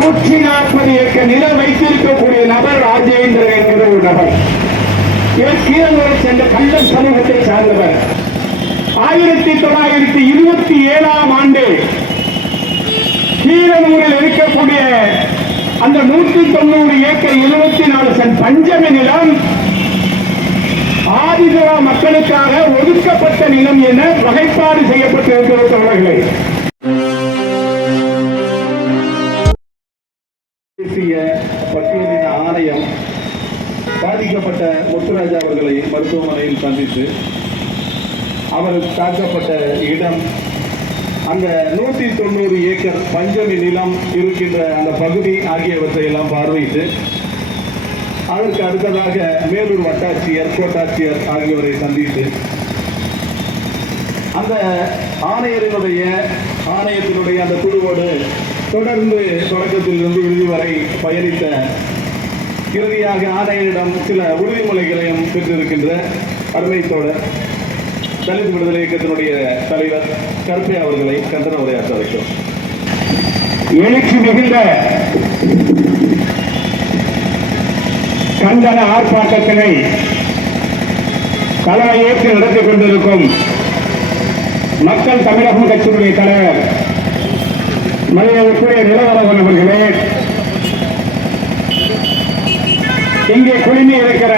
நூற்றி நாற்பது ஏக்கர் நிலம் வைத்திருக்கக்கூடிய நபர் ராஜேந்திரன் என்கிற ஒரு நபர். இவர் கீழங்கரை சென்ற கள்ளம் சமூகத்தை சார்ந்தவர். ஆயிரத்தி தொள்ளாயிரத்தி இருபத்தி ஏழாம் ஆண்டு கீரனூரில் இருக்கக்கூடிய அந்த நூற்றி தொண்ணூறு ஏக்கர் எழுபத்தி நாலு சென்ட் பஞ்சமி நிலம் ஆதிதிரா மக்களுக்காக ஒதுக்கப்பட்ட நிலம் என வகைப்பாடு செய்யப்பட்டிருக்கிற தோழர்களே. பாதிக்கப்பட்ட முத்துராஜா அவர்களை மருத்துவமனையில் சந்தித்து அவருக்கு தாக்கப்பட்ட இடம் அந்த நூற்றி தொண்ணூறு ஏக்கர் பஞ்சமி நிலம் இருக்கின்ற அந்த பகுதி ஆகியவற்றை எல்லாம் பார்வையிட்டு அதற்கு அடுத்ததாக மேலூர் வட்டாட்சியர் கோட்டாட்சியர் ஆகியோரை சந்தித்து அந்த ஆணையரினுடைய ஆணையத்தினுடைய அந்த குழுவோடு தொடர்ந்து தொடக்கத்திலிருந்து இறுதி வரை பயணித்த இறுதியாக ஆணையரிடம் சில உறுதிமொழிகளையும் பெற்றிருக்கின்ற அருமை தலித் விடுதலை இயக்கத்தினுடைய தலைவர் கருப்பே அவர்களை கண்டன உரையாற்ற வைக்கும் எழுச்சி மிகுந்த கண்டன ஆர்ப்பாட்டத்தினை கலா ஏற்று நடத்தி கொண்டிருக்கும் மக்கள் தமிழகம் கட்சியினுடைய தலைவர் மனிதனுக்குரிய நிலவரவன் அவர்களே இங்கே குழுமி இருக்கிற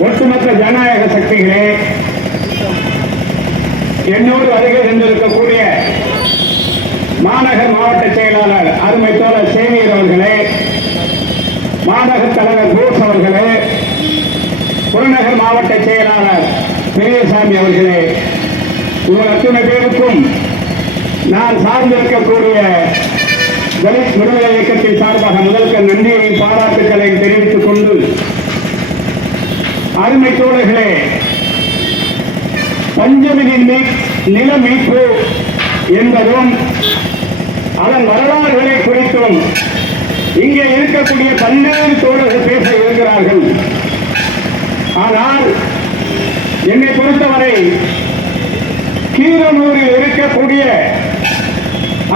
ஒட்டுமொத்த ஜனநாயக சக்திகளே என்னோடு வருகை தந்திருக்கக்கூடிய மாநகர் மாவட்ட செயலாளர் அருமை தோழர் சேவியர் அவர்களே மாநகர் தலைவர் போஸ் அவர்களே புறநகர் மாவட்ட செயலாளர் பெரியசாமி அவர்களே உங்கள் அத்தனை பேருக்கும் நான் சார்ந்திருக்கக்கூடிய தலித் விடுதலை இயக்கத்தின் சார்பாக முதல்க நன்றியையும் பாராட்டுக்களையும் தெரிவித்துக் கொண்டு அருமை தோழர்களே பஞ்சமியின் நில மீட்பு என்பதும் அதன் வரலாறுகளை குறித்தும் இங்கே இருக்கக்கூடிய பல்வேறு தோழர்கள் பேச இருக்கிறார்கள். ஆனால் என்னை பொறுத்தவரை கீரனூரில் இருக்கக்கூடிய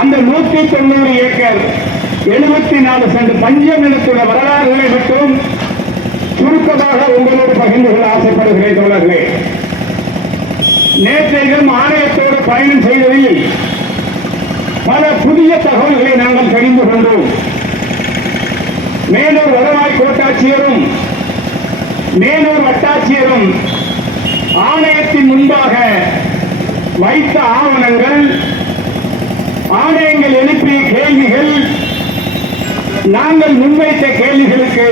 அந்த நூத்தி தொண்ணூறு ஏக்கர் எழுபத்தி நாலு சென்று பஞ்சம் நிலத்துள்ள வரலாறுகளை மட்டும் சுருக்கமாக உங்களோடு பகிர்ந்து கொள்ள ஆசைப்படுகிறேன் தோழர்களே. நேற்றையும் ஆணையத்தோடு பயணம் செய்ததில் பல புதிய தகவல்களை நாங்கள் தெரிந்து கொண்டோம். மேலூர் வருவாய் கோட்டாட்சியரும் மேலூர் வட்டாட்சியரும் ஆணையத்தின் முன்பாக வைத்த ஆவணங்கள் ஆணையங்கள் எழுப்பிய கேள்விகள் நாங்கள் முன்வைத்த கேள்விகளுக்கு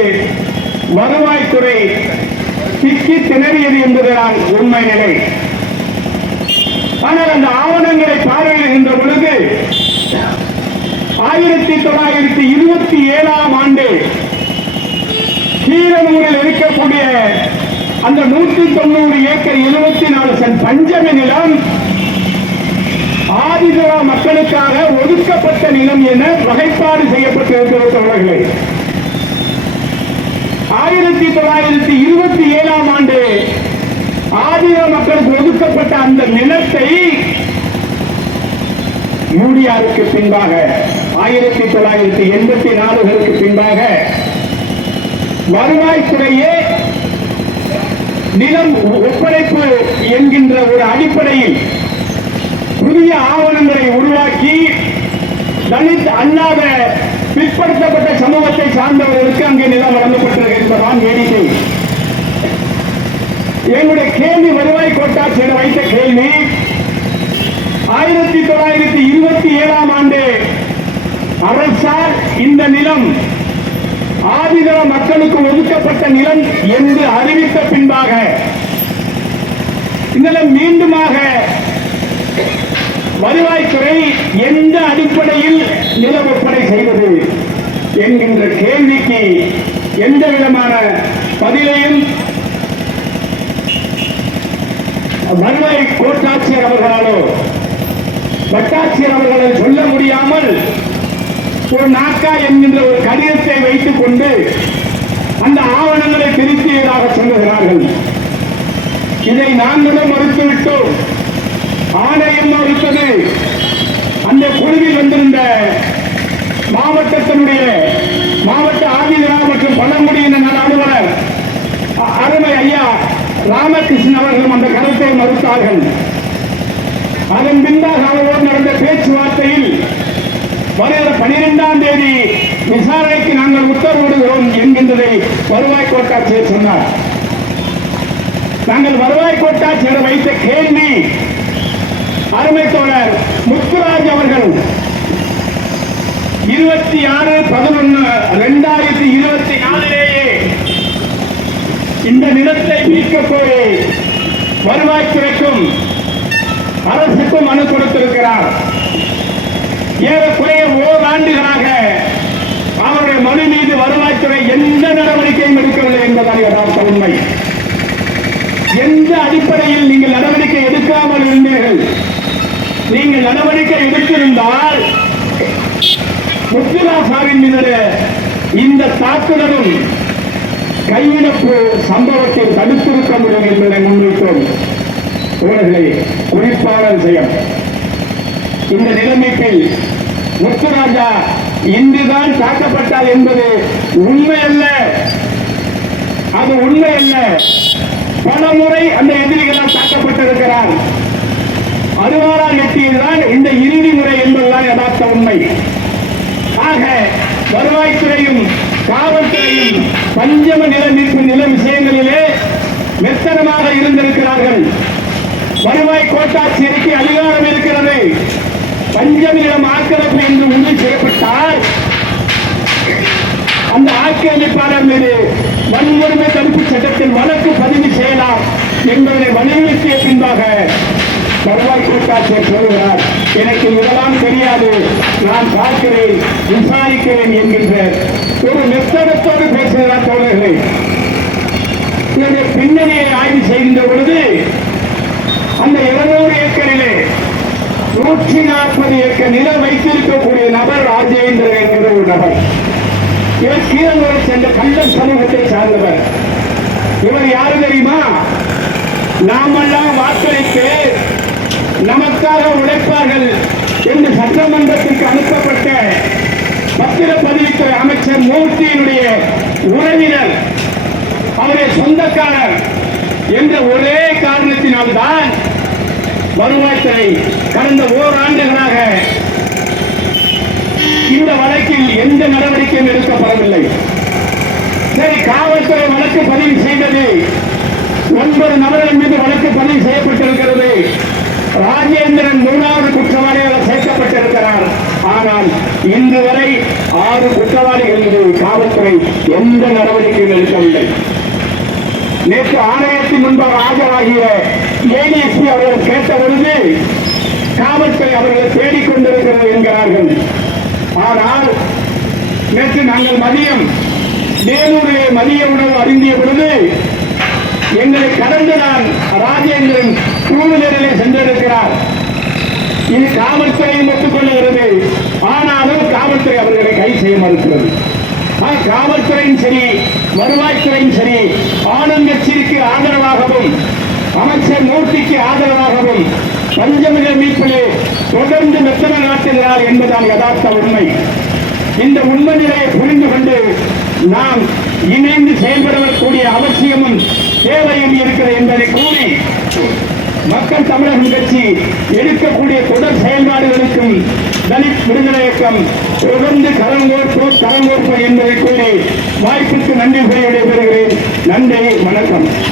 வருவாய்த்துறை திக்கி திணறியது என்பதுதான் உண்மை நிலை. ஆனால் அந்த ஆவணங்களை பார்வையிடுகின்ற பொழுது ஆயிரத்தி தொள்ளாயிரத்தி இருபத்தி ஏழாம் ஆண்டு கீரனூரில் இருக்கக்கூடிய அந்த நூற்றி தொண்ணூறு ஏக்கர் எழுபத்தி நாலு சென்ட் பஞ்சமி நிலம் அவர்களுக்காக ஒதுக்கப்பட்ட நிலம் என வகைப்பாடு செய்யப்பட்டிருக்கிற தோழர்களே. ஆயிரத்தி தொள்ளாயிரத்தி இருபத்தி ஏழாம் ஆண்டு ஆதித மக்களுக்கு ஒதுக்கப்பட்ட அந்த நிலத்தை யூரியாவுக்கு பின்பாக ஆயிரத்தி தொள்ளாயிரத்தி எண்பத்தி நாலுகளுக்கு பின்பாக வருவாய்த்துறையே நிலம் ஒப்படைப்பு என்கின்ற ஒரு அடிப்படையில் புதிய ஆவணங்களை உருவாக்கி தலித் அல்லாத பிற்படுத்தப்பட்ட சமூகத்தை சார்ந்தவர்களுக்கு அங்கே நிலம் வழங்கப்பட்டது என்பதுதான் வேடிக்கை. என்னுடைய கேள்வி வருவாய் கோட்டாட்சியர் வைத்த கேள்வி ஆயிரத்தி தொள்ளாயிரத்தி இருபத்தி ஏழாம் ஆண்டு அரசால் இந்த நிலம் ஆதிதர மக்களுக்கு ஒதுக்கப்பட்ட நிலம் என்று அறிவித்த பின்பாக இந்த நிலம் மீண்டுமாக வருவாய்த்துறை எந்த அடிப்படையில் நில விற்பனை செய்தது என்கின்ற கேள்விக்கு எந்த விதமான பதிலையும் வருவாய் கோட்டாட்சியர் அவர்களாலோ வட்டாட்சியர் அவர்களால் சொல்ல முடியாமல் ஒரு நாக்கா என்கின்ற ஒரு கடிதத்தை வைத்துக் கொண்டு அந்த ஆவணங்களை திருத்தியதாக சொல்லுகிறார்கள். இதை நாங்களும் மறுத்துவிட்டோம். ஆணையம் அறிவித்தது அந்த குழுவில் வந்திருந்த மாவட்டத்தினுடைய மாவட்ட ஆதிதிரார் மற்றும் பழங்குடியின நல அலுவலர் அ- அருமை ஐயா ராமகிருஷ்ணன் அவர்களும் அந்த கருத்தை மறுத்தார்கள். அதன் பின்பாக அவர்களோடு நடந்த பேச்சுவார்த்தையில் வருகிற பனிரெண்டாம் தேதி விசாரணைக்கு நாங்கள் உத்தரவிடுகிறோம் என்கின்றதை வருவாய் கோட்டாட்சியர் சொன்னார். நாங்கள் வருவாய் கோட்டாட்சியர் வைத்த கேள்வி அருமை தோழர் முத்துராஜ் அவர்கள் இருபத்தி ஆறு பதினொன்று ரெண்டாயிரத்தி இருபத்தி நாலிலேயே இந்த நிலத்தை மீட்க கோரி வருவாய்த்துறைக்கும் அரசுக்கும் மனு கொடுத்திருக்கிறார். ஏறக்குறைய ஓராண்டுகளாக அவருடைய மனு மீது வருவாய்த்துறை எந்த நடவடிக்கையும் எடுக்கவில்லை என்பதால் யதார்த்த உண்மை. எந்த அடிப்படையில் நீங்கள் நடவடிக்கை எடுக்காமல் இருந்தீர்கள்? நீங்கள் நடவடிக்கை எடுத்திருந்தால் முத்துராசாவின் மீது இந்த தாக்குதலும் கைவிடப்பு சம்பவத்தை தடுத்திருக்க முடியும் என்பதை முன்வைத்தோம். தோழர்களே குறிப்பான விஷயம். இந்த நிலைமைக்கு முத்துராஜா இன்றுதான் தாக்கப்பட்டார் என்பது உண்மை அல்ல அது உண்மை அல்ல பல முறை அந்த எதிரிகளால் தாக்கப்பட்டிருக்கிறார். அறுவாரால் எட்டியதுதான் இந்த இறுதி முறை என்பதுதான் யதார்த்த உண்மை. ஆக வருவாய்த்துறையும் காவல்துறையும் பஞ்சம நில மீட்பு நில விஷயங்களிலே மெத்தனமாக இருந்திருக்கிறார்கள். வருவாய் கோட்டாட்சியருக்கு அதிகாரம் இருக்கிறது. பஞ்சம நிலம் ஆக்கிரமிப்பு என்று உறுதி செய்யப்பட்டால் அந்த ஆக்கிரமிப்பாளர் மீது வன்முறைமை தடுப்பு சட்டத்தில் வழக்கு பதிவு செய்யலாம் என்பதை வலியுறுத்திய பின்பாக வருவாய் கூட்டாட்சியர் சொல்கிறார் எனக்கு இதெல்லாம் தெரியாது. நான் பார்க்கிறேன் விசாரிக்கிறேன் என்கின்ற ஒரு மெத்தனத்தோடு பேசுகிறார் தோழர்களே. இதனுடைய பின்னணியை ஆய்வு செய்கின்ற பொழுது அந்த இருநூறு ஏக்கரிலே நூற்றி நாற்பது ஏக்கர் நிலம் வைத்திருக்கக்கூடிய நபர் ராஜேந்திரன் என்கிற ஒரு நபர். இவர் கீழங்கரை சென்ற கண்டன் சமூகத்தை சார்ந்தவர். இவர் யாரு தெரியுமா? நாமெல்லாம் வாக்களித்து சட்டமன்றத்திற்கு அனுப்பப்பட்ட பத்திரப்பதிவுத்துறை அமைச்சர் மூர்த்தியினுடைய உறவினர் அவருடைய சொந்தக்காரர் என்ற ஒரே காரணத்தினால்தான் வருவாய்த்துறை கடந்த ஓராண்டுகளாக இந்த வழக்கில் எந்த நடவடிக்கையும் எடுக்கப்படவில்லை. சரி காவல்துறை வழக்கு பதிவு செய்தது ஒன்பது நபர்கள் மீது வழக்கு பதிவு செய்யப்பட்டிருக்கிறது. ராஜேந்திரன் மூணாவது குற்றவாளியாக சேர்க்கப்பட்டிருக்கிறார். ஆனால் இன்று வரை ஆறு குற்றவாளிகள் மீது காவல்துறை எந்த நடவடிக்கையும் எடுக்கவில்லை. நேற்று ஆணையத்தின் முன்பாக ஆஜராகிய ஏடிஎஸ்பி அவர்கள் கேட்ட பொழுது காவல்துறை அவர்களை தேடிக்கொண்டிருக்கிறது என்கிறார்கள். ஆனால் நேற்று நாங்கள் மதியம் நேருடைய மதிய உணவு அருந்திய பொழுது எங்களை கடந்து நான் ராஜேந்திரன் டூவீலரிலே சென்றிருக்கிறார். இது காவல்துறையும் ஒத்துக்கொள்ளுகிறது ஆனாலும் காவல்துறை அவர்களை கை செய்ய மறுக்கிறது. காவல்துறையும் சரி வருவாய்த்துறையும் சரி ஆளுங்கட்சிக்கு ஆதரவாகவும் அமைச்சர் மூர்த்திக்கு ஆதரவாகவும் பஞ்சமிக மீட்பிலே தொடர்ந்து மெத்தன நாட்டுகிறார் என்பதால் யதார்த்த உண்மை. இந்த உண்மை நிலையை புரிந்து கொண்டு நாம் இணைந்து செயல்படக்கூடிய அவசியமும் தேவையும் இருக்கிறது என்பதை கூறி மக்கள் தமிழகம் கட்சி எடுக்கக்கூடிய தொடர் செயல்பாடுகளுக்கும் தலித் விடுதலை இயக்கம் தொடர்ந்து கரங்கோற்போம் கரங்கோற்போம் என்பதை கூறி வாய்ப்புக்கு நன்றி கூறி விடைபெறுகிறேன். நன்றி வணக்கம்.